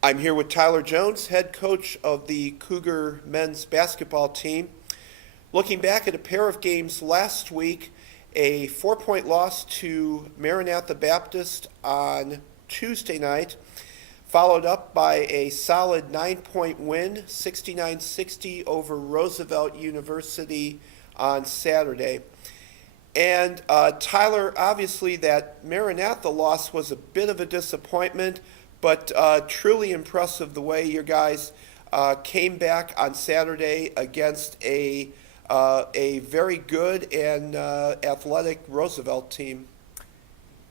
I'm here with Tyler Jones, head coach of the Cougar men's basketball team. Looking back at a pair of games last week, a 4-point loss to Maranatha Baptist on Tuesday night, followed up by a solid 9-point win, 69-60 over Roosevelt University on Saturday. And Tyler, obviously that Maranatha loss was a bit of a disappointment, but truly impressive the way your guys came back on Saturday against a very good and athletic Roosevelt team.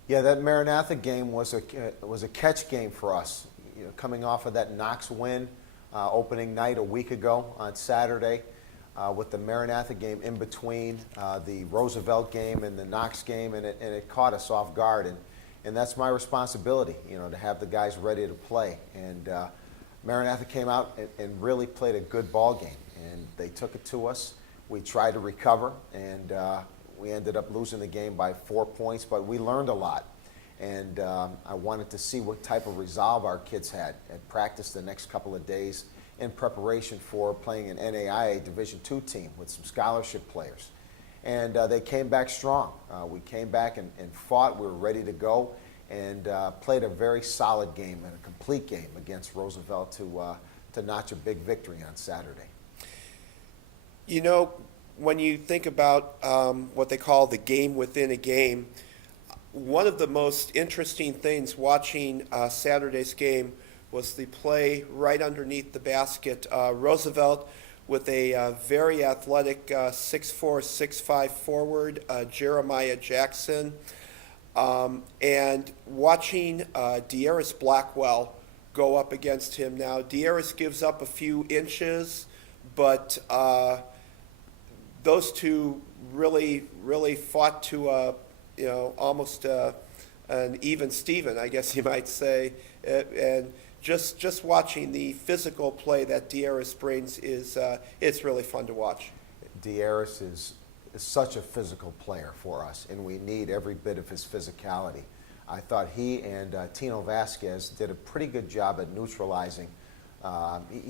Yeah, that Maranatha game was a catch game for us. You know, coming off of that Knox win opening night a week ago on Saturday, with the Maranatha game in between the Roosevelt game and the Knox game, and it caught us off guard. And that's my responsibility, you know, to have the guys ready to play. And Maranatha came out and really played a good ball game, and they took it to us. We tried to recover, and we ended up losing the game by 4 points, but we learned a lot. And I wanted to see what type of resolve our kids had at practice the next couple of days in preparation for playing an NAIA Division II team with some scholarship players. And they came back strong. We came back and fought. We were ready to go, and played a very solid game and a complete game against Roosevelt to notch a big victory on Saturday. You know, when you think about what they call the game within a game, one of the most interesting things watching Saturday's game was the play right underneath the basket. Roosevelt with a very athletic 6'4", 6'5" forward, Jeremiah Jackson, and watching De'Aris Blackwell go up against him. Now, De'Aris gives up a few inches, but those two really fought to almost an even Steven, I guess you might say, and just watching the physical play that De'Aris brings it's really fun to watch. De'Aris is such a physical player for us, and we need every bit of his physicality. I thought he and Tino Vasquez did a pretty good job at neutralizing.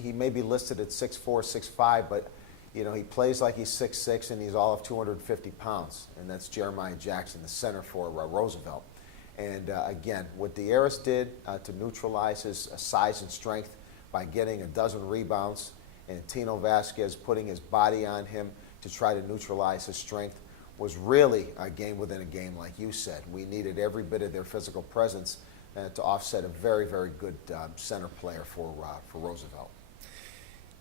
He may be listed at 6'4", 6'5", but you know, he plays like he's 6'6", and he's all of 250 pounds, and that's Jeremiah Jackson, the center for Roosevelt. And again, what De'Aris did to neutralize his size and strength by getting a dozen rebounds, and Tino Vasquez putting his body on him to try to neutralize his strength, was really a game within a game, like you said. We needed every bit of their physical presence to offset a very, very good center player for Roosevelt.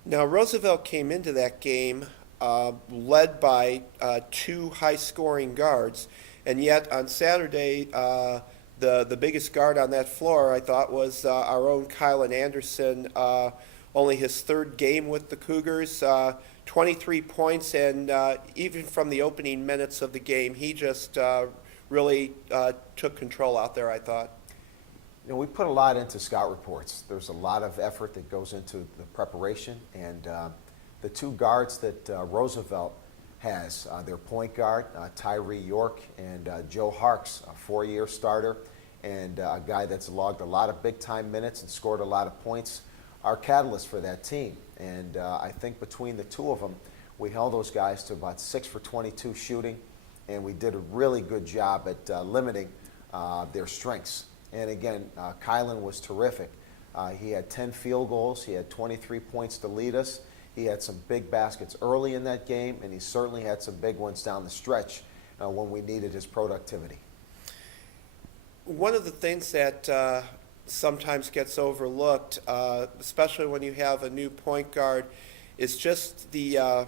Now, Roosevelt came into that game led by two high-scoring guards, and yet on Saturday, the biggest guard on that floor, I thought, was our own Kylan Anderson. Only his third game with the Cougars, 23 points, and even from the opening minutes of the game, he just really took control out there, I thought. You know, we put a lot into scout reports. There's a lot of effort that goes into the preparation, and the two guards that Roosevelt has, their point guard, Tyree York, and Joe Harks, a 4-year starter, and a guy that's logged a lot of big-time minutes and scored a lot of points, are catalysts for that team. And I think between the two of them, we held those guys to about 6 for 22 shooting, and we did a really good job at limiting their strengths. And again, Kylan was terrific. He had 10 field goals. He had 23 points to lead us. He had some big baskets early in that game, and he certainly had some big ones down the stretch when we needed his productivity. One of the things that sometimes gets overlooked, especially when you have a new point guard, is just the,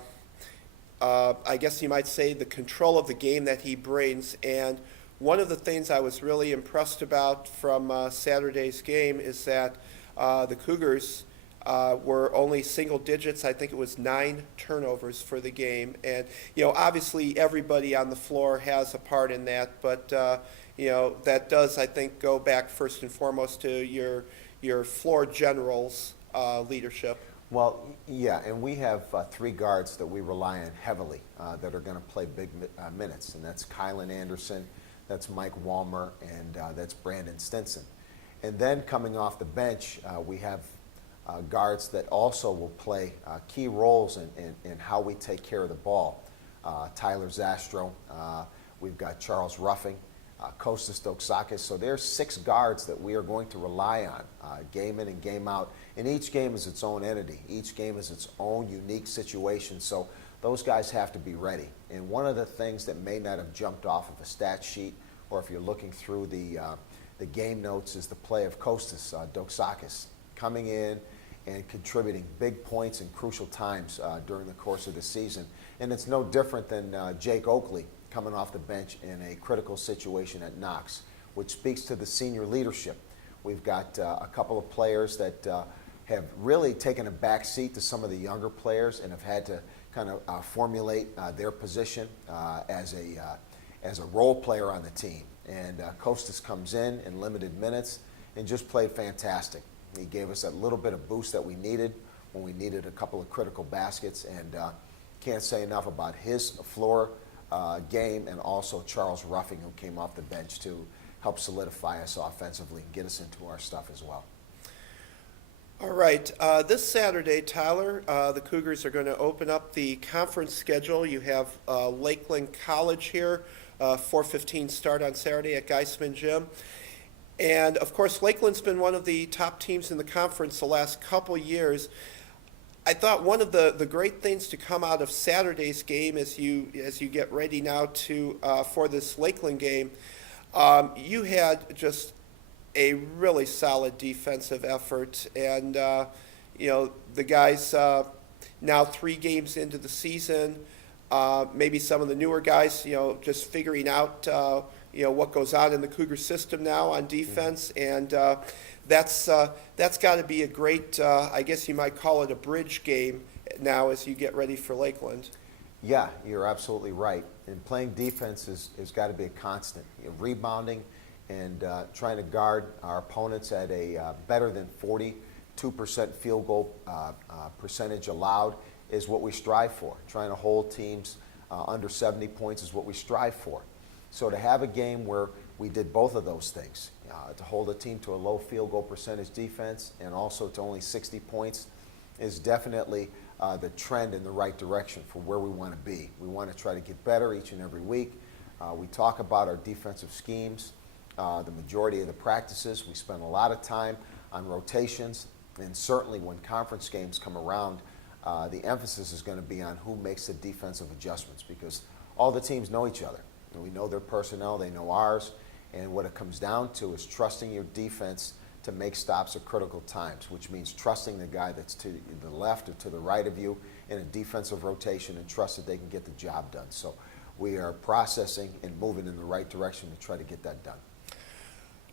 I guess you might say, the control of the game that he brings. And one of the things I was really impressed about from Saturday's game is that the Cougars were only single digits. I think it was 9 turnovers for the game. And, you know, obviously everybody on the floor has a part in that, but, you know, that does, I think, go back first and foremost to your floor generals' leadership. Well, yeah, and we have 3 guards that we rely on heavily that are going to play big minutes, and that's Kylan Anderson, that's Mike Walmer, and that's Brandon Stinson. And then coming off the bench, we have guards that also will play key roles in how we take care of the ball. Tyler Zastro, we've got Charles Ruffing, Kostas Doxakis. So there's 6 guards that we are going to rely on game in and game out. And each game is its own entity. Each game is its own unique situation. So those guys have to be ready. And one of the things that may not have jumped off of a stat sheet, or if you're looking through the game notes, is the play of Kostas Doxakis coming in and contributing big points in crucial times during the course of the season. And it's no different than Jake Oakley coming off the bench in a critical situation at Knox, which speaks to the senior leadership. We've got a couple of players that have really taken a back seat to some of the younger players and have had to kind of formulate their position as a role player on the team. And Kostas comes in limited minutes and just played fantastic. He gave us that little bit of boost that we needed when we needed a couple of critical baskets, and can't say enough about his floor game, and also Charles Ruffing, who came off the bench to help solidify us offensively and get us into our stuff as well. All right. This Saturday, Tyler, the Cougars are going to open up the conference schedule. You have Lakeland College here, 4:15 start on Saturday at Geisman Gym. And, of course, Lakeland's been one of the top teams in the conference the last couple years. I thought one of the great things to come out of Saturday's game as you get ready now for this Lakeland game, you had just a really solid defensive effort, and the guys now 3 games into the season, maybe some of the newer guys, just figuring out what goes on in the Cougar system now on defense, and that's got to be a great, I guess you might call it a bridge game now as you get ready for Lakeland. Yeah, you're absolutely right. And playing defense has got to be a constant. Rebounding and trying to guard our opponents at a better than 42% field goal percentage allowed is what we strive for. Trying to hold teams under 70 points is what we strive for. So to have a game where we did both of those things, to hold a team to a low field goal percentage defense and also to only 60 points, is definitely the trend in the right direction for where we want to be. We want to try to get better each and every week. We talk about our defensive schemes. The majority of the practices, we spend a lot of time on rotations, and certainly when conference games come around, the emphasis is going to be on who makes the defensive adjustments, because all the teams know each other. And we know their personnel, they know ours, and what it comes down to is trusting your defense to make stops at critical times, which means trusting the guy that's to the left or to the right of you in a defensive rotation and trust that they can get the job done. So we are processing and moving in the right direction to try to get that done.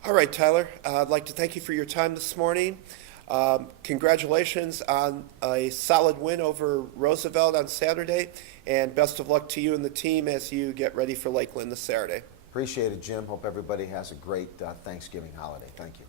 All right, Tyler, I'd like to thank you for your time this morning. Congratulations on a solid win over Roosevelt on Saturday, and best of luck to you and the team as you get ready for Lakeland this Saturday. Appreciate it, Jim. Hope everybody has a great Thanksgiving holiday. Thank you.